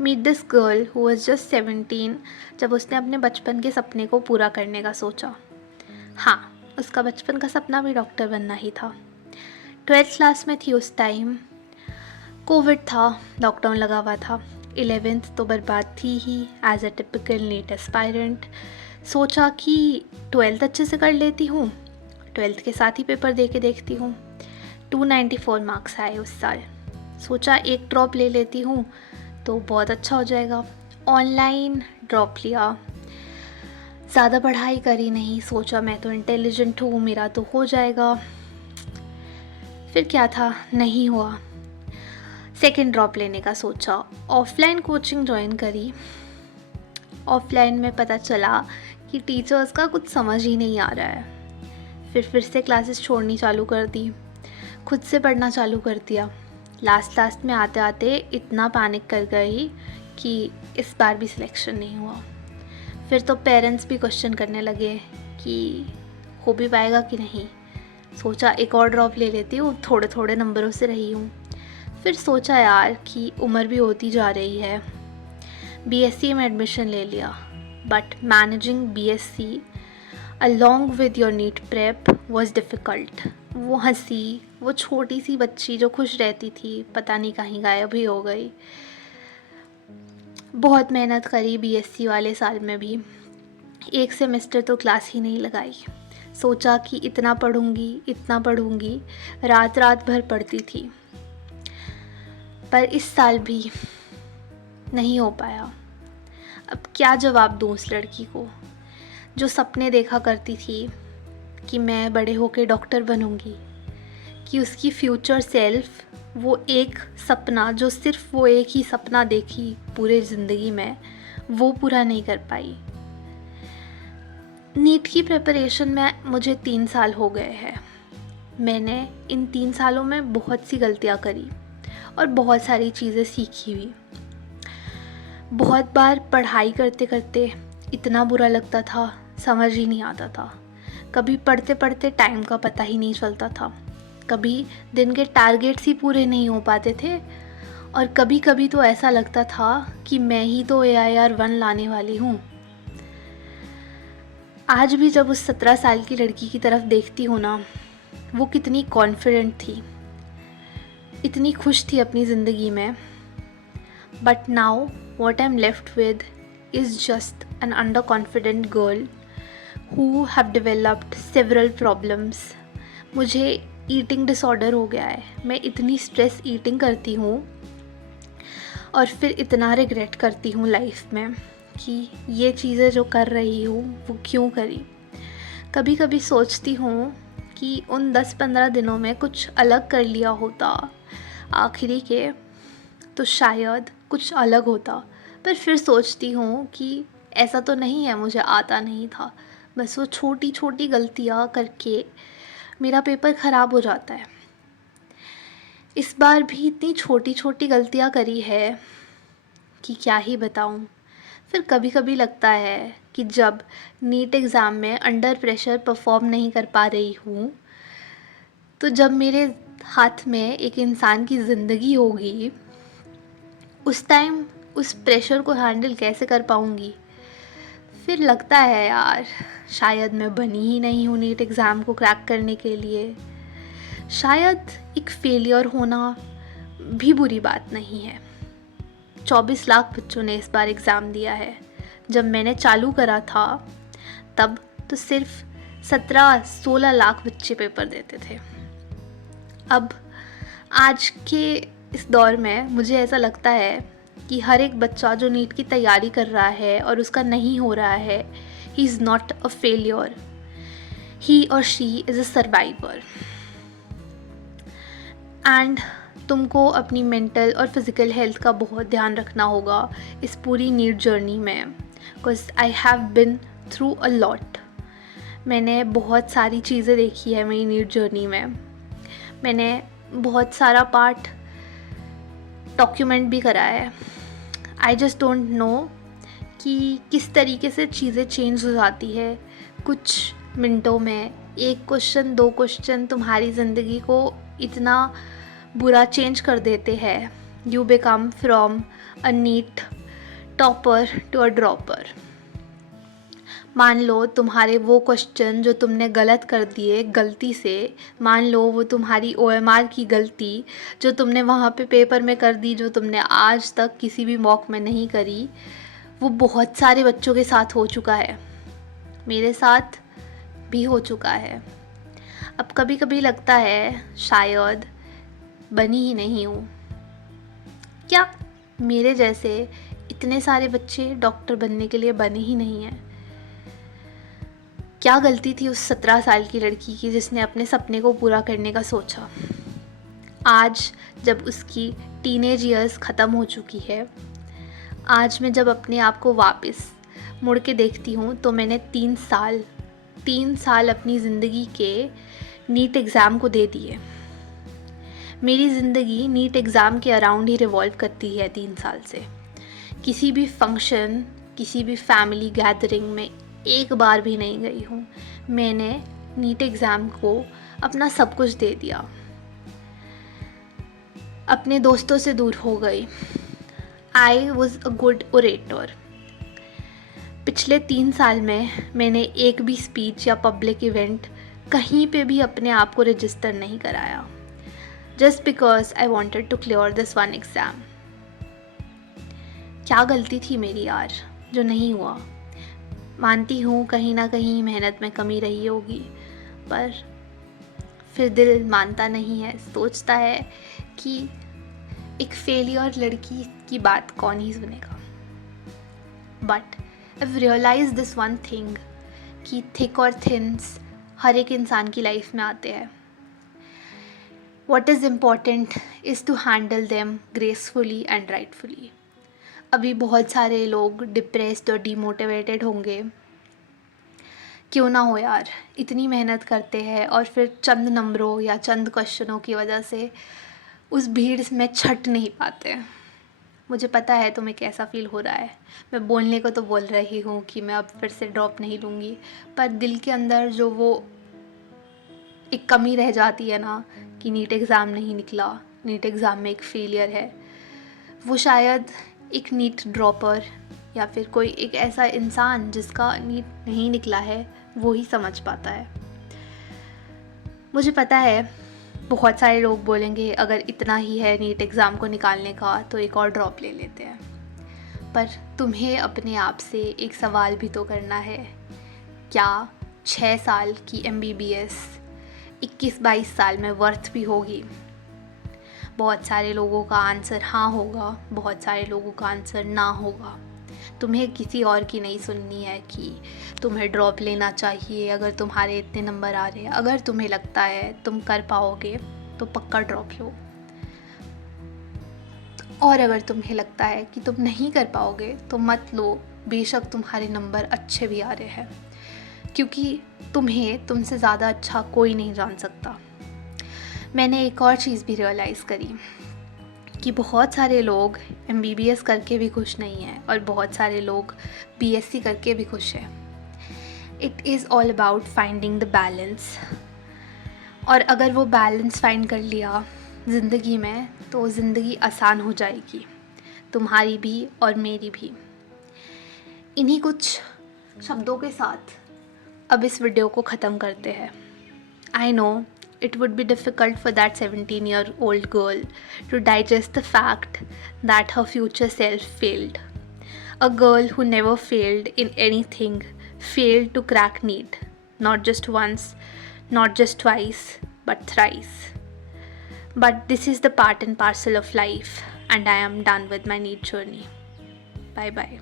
Meet this girl who was just 17 जब उसने अपने बचपन के सपने को पूरा करने का सोचा। हाँ, उसका बचपन का सपना भी डॉक्टर बनना ही था। 12th क्लास में थी उस टाइम, कोविड था, लॉकडाउन लगा हुआ था। 11th तो बर्बाद थी ही as a typical NEET aspirant. सोचा कि 12th अच्छे से कर लेती हूँ, 12th के साथ ही पेपर दे के देखती हूँ। 294 मार्क्स आए उस साल। सोचा एक ड्रॉप ले लेती हूँ तो बहुत अच्छा हो जाएगा। ऑनलाइन ड्रॉप लिया, ज़्यादा पढ़ाई करी नहीं, सोचा मैं तो इंटेलिजेंट हूँ, मेरा तो हो जाएगा। फिर क्या था, नहीं हुआ। सेकेंड ड्रॉप लेने का सोचा, ऑफलाइन कोचिंग ज्वाइन करी। ऑफलाइन में पता चला कि टीचर्स का कुछ समझ ही नहीं आ रहा है। फिर से क्लासेस छोड़नी चालू कर दी, खुद से पढ़ना चालू कर दिया। लास्ट में आते आते इतना पैनिक कर गई कि इस बार भी सिलेक्शन नहीं हुआ। फिर तो पेरेंट्स भी क्वेश्चन करने लगे कि हो भी पाएगा कि नहीं। सोचा एक और ड्रॉप ले लेती हूँ, थोड़े थोड़े नंबरों से रही हूँ। फिर सोचा यार कि उम्र भी होती जा रही है, बीएससी में एडमिशन ले लिया। But managing BSc along with your NEET prep was difficult। वो हंसी, वो छोटी सी बच्ची जो खुश रहती थी, पता नहीं कहीं गायब ही हो गई। बहुत मेहनत करी बीएससी वाले साल में भी, एक सेमेस्टर तो क्लास ही नहीं लगाई। सोचा कि इतना पढ़ूंगी, रात भर पढ़ती थी। पर इस साल भी नहीं हो पाया। अब क्या जवाब दूँ उस लड़की को जो सपने देखा करती थी कि मैं बड़े होकर डॉक्टर बनूंगी, कि उसकी फ्यूचर सेल्फ वो एक सपना जो सिर्फ वो एक ही सपना देखी पूरे ज़िंदगी में, वो पूरा नहीं कर पाई। नीट की प्रिपरेशन में मुझे 3 साल हो गए हैं। मैंने इन 3 सालों में बहुत सी गलतियाँ करी और बहुत सारी चीज़ें सीखी हुई। बहुत बार पढ़ाई करते करते इतना बुरा लगता था, समझ ही नहीं आता था। कभी पढ़ते पढ़ते टाइम का पता ही नहीं चलता था। कभी दिन के टारगेट्स ही पूरे नहीं हो पाते थे। और कभी कभी तो ऐसा लगता था कि मैं ही तो AIR 1 लाने वाली हूँ। आज भी जब उस 17 साल की लड़की की तरफ देखती हूँ ना, वो कितनी कॉन्फिडेंट थी, इतनी खुश थी अपनी ज़िंदगी में। But now what I'm left with is just an underconfident girl who have developed several problems। मुझे ईटिंग डिसऑर्डर हो गया है। मैं इतनी स्ट्रेस ईटिंग करती हूँ और फिर इतना रिग्रेट करती हूँ लाइफ में कि ये चीज़ें जो कर रही हूँ वो क्यों करी। कभी कभी सोचती हूँ कि उन 10-15 दिनों में कुछ अलग कर लिया होता आखिरी के, तो शायद कुछ अलग होता। पर फिर सोचती हूँ कि ऐसा तो नहीं है, मुझे आता नहीं था, बस वो छोटी छोटी गलतियाँ करके मेरा पेपर ख़राब हो जाता है। इस बार भी इतनी छोटी छोटी गलतियाँ करी है कि क्या ही बताऊँ। फिर कभी कभी लगता है कि जब नीट एग्ज़ाम में अंडर प्रेशर परफॉर्म नहीं कर पा रही हूँ, तो जब मेरे हाथ में एक इंसान की ज़िंदगी होगी, उस टाइम उस प्रेशर को हैंडल कैसे कर पाऊँगी। फिर लगता है यार शायद मैं बनी ही नहीं हूँ नीट एग्ज़ाम को क्रैक करने के लिए। शायद एक फेलियर होना भी बुरी बात नहीं है। 24 लाख बच्चों ने इस बार एग्ज़ाम दिया है। जब मैंने चालू करा था तब तो सिर्फ 17-16 लाख बच्चे पेपर देते थे। अब आज के इस दौर में मुझे ऐसा लगता है कि हर एक बच्चा जो नीट की तैयारी कर रहा है और उसका नहीं हो रहा है, he is not a failure, he or she is a survivor. And तुमको अपनी मेंटल और फिज़िकल हेल्थ का बहुत ध्यान रखना होगा इस पूरी नीट जर्नी में, because I have been through a lot. मैंने बहुत सारी चीज़ें देखी है मेरी नीट जर्नी में। मैंने बहुत सारा पार्ट डॉक्यूमेंट भी करा है। आई जस्ट डोंट नो कि किस तरीके से चीज़ें चेंज हो जाती है कुछ मिनटों में। एक क्वेश्चन 2 क्वेश्चन तुम्हारी ज़िंदगी को इतना बुरा चेंज कर देते हैं। You become from a NEET topper to a dropper. मान लो तुम्हारे वो क्वेश्चन जो तुमने गलत कर दिए गलती से, मान लो वो तुम्हारी OMR की गलती जो तुमने वहाँ पे पेपर में कर दी, जो तुमने आज तक किसी भी मॉक में नहीं करी, वो बहुत सारे बच्चों के साथ हो चुका है, मेरे साथ भी हो चुका है। अब कभी कभी लगता है शायद बनी ही नहीं हूँ क्या, मेरे जैसे इतने सारे बच्चे डॉक्टर बनने के लिए बने ही नहीं हैं। क्या गलती थी उस 17 साल की लड़की की जिसने अपने सपने को पूरा करने का सोचा। आज जब उसकी टीनेज ईयर्स ख़त्म हो चुकी है, आज मैं जब अपने आप को वापस मुड़ के देखती हूँ तो मैंने 3 साल अपनी ज़िंदगी के नीट एग्ज़ाम को दे दिए। मेरी ज़िंदगी नीट एग्ज़ाम के अराउंड ही रिवॉल्व करती है 3 साल से। किसी भी फंक्शन, किसी भी फैमिली गैदरिंग में एक बार भी नहीं गई हूँ। मैंने नीट एग्ज़ाम को अपना सब कुछ दे दिया, अपने दोस्तों से दूर हो गई। I was a good orator. पिछले 3 साल में मैंने एक भी स्पीच या पब्लिक इवेंट कहीं पे भी अपने आप को रजिस्टर नहीं कराया, just because I wanted to clear this one exam. क्या गलती थी मेरी यार जो नहीं हुआ। मानती हूँ कहीं ना कहीं मेहनत में कमी रही होगी, पर फिर दिल मानता नहीं है, सोचता है कि एक फेलियर लड़की की बात कौन ही सुनेगा। But I realize this one thing कि थिक और थिन्स हर एक इंसान की लाइफ में आते हैं। What is important is to handle them gracefully and rightfully. अभी बहुत सारे लोग डिप्रेस्ड और डीमोटिवेटेड होंगे। क्यों ना हो यार, इतनी मेहनत करते हैं और फिर चंद नंबरों या चंद क्वेश्चनों की वजह से उस भीड़ में छट नहीं पाते। मुझे पता है तुम्हें कैसा फ़ील हो रहा है। मैं बोलने को तो बोल रही हूँ कि मैं अब फिर से ड्रॉप नहीं लूँगी, पर दिल के अंदर जो वो एक कमी रह जाती है ना कि नीट एग्ज़ाम नहीं निकला, नीट एग्ज़ाम में एक फेलियर है, वो शायद एक नीट ड्रॉपर या फिर कोई एक ऐसा इंसान जिसका नीट नहीं निकला है वो ही समझ पाता है। मुझे पता है बहुत सारे लोग बोलेंगे अगर इतना ही है नीट एग्ज़ाम को निकालने का तो एक और ड्रॉप ले लेते हैं, पर तुम्हें अपने आप से एक सवाल भी तो करना है, क्या 6 साल की MBBS 21-22 साल में वर्थ भी होगी? बहुत सारे लोगों का आंसर हाँ होगा, बहुत सारे लोगों का आंसर ना होगा। तुम्हें किसी और की नहीं सुननी है कि तुम्हें ड्रॉप लेना चाहिए अगर तुम्हारे इतने नंबर आ रहे हैं। अगर तुम्हें लगता है तुम कर पाओगे तो पक्का ड्रॉप लो, और अगर तुम्हें लगता है कि तुम नहीं कर पाओगे तो मत लो, बेशक तुम्हारे नंबर अच्छे भी आ रहे हैं, क्योंकि तुम्हें तुमसे ज़्यादा अच्छा कोई नहीं जान सकता। मैंने एक और चीज़ भी रियलाइज़ करी कि बहुत सारे लोग MBBS करके भी खुश नहीं हैं और बहुत सारे लोग BSc करके भी खुश हैं। It is all about finding the balance, और अगर वो बैलेंस फाइंड कर लिया ज़िंदगी में तो ज़िंदगी आसान हो जाएगी, तुम्हारी भी और मेरी भी। इन्हीं कुछ शब्दों के साथ अब इस वीडियो को ख़त्म करते हैं। I know it would be difficult for that 17-year-old girl to digest the fact that her future self failed. A girl who never failed in anything failed to crack NEET. Not just once, not just twice, but thrice. But this is the part and parcel of life, and I am done with my NEET journey. Bye bye.